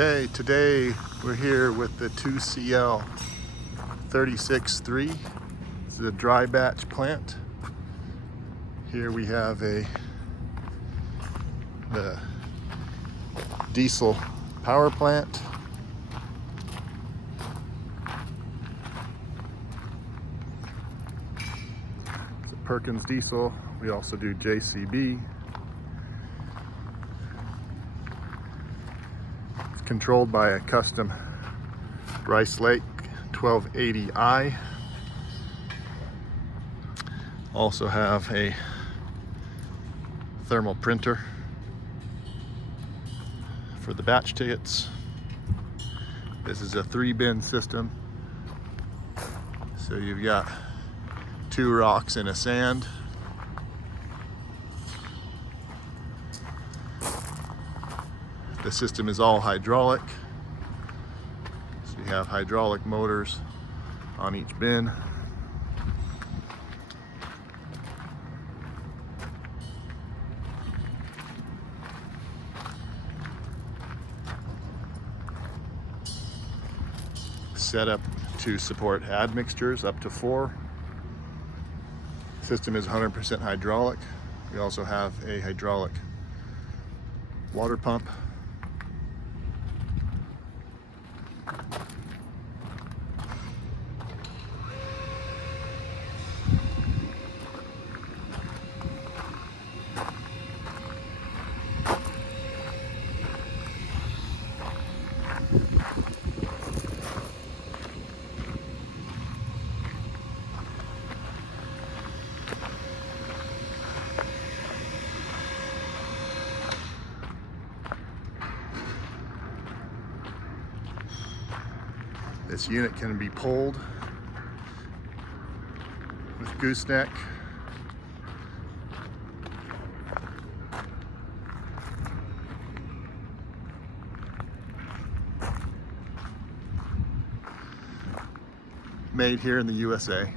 Okay, today we're here with the 2CL-36-3. This is a dry batch plant. Here we have the diesel power plant. It's a Perkins diesel. We also do JCB. Controlled by a custom Rice Lake 1280i. Also have a thermal printer for the batch tickets. This is a 3-bin system. So you've got 2 rocks and a sand. The system is all hydraulic, so you have hydraulic motors on each bin. Set up to support admixtures up to 4. System is 100% hydraulic. We also have a hydraulic water pump. This unit can be pulled with gooseneck. Made here in the USA.